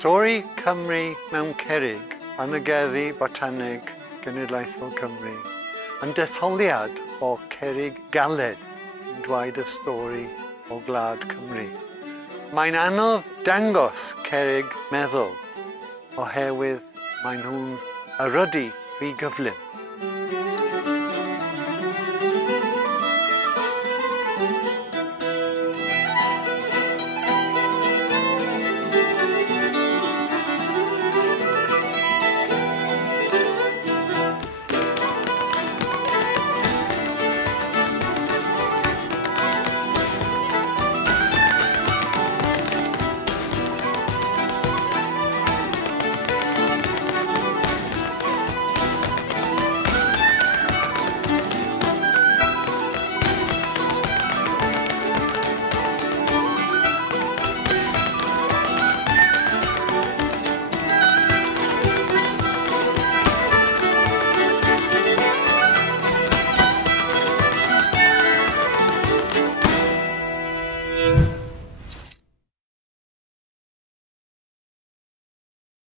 Stori Cymru mewn cerrig yn y Ngardd Fotaneg Genedlaethol Cymru yn detholiad o cerrig galed sy'n dweud y stori o Gwlad Cymru. Mae'n anodd dangos cerrig meddwl oherwydd maen nhw'n yrrydu rhy gyflym.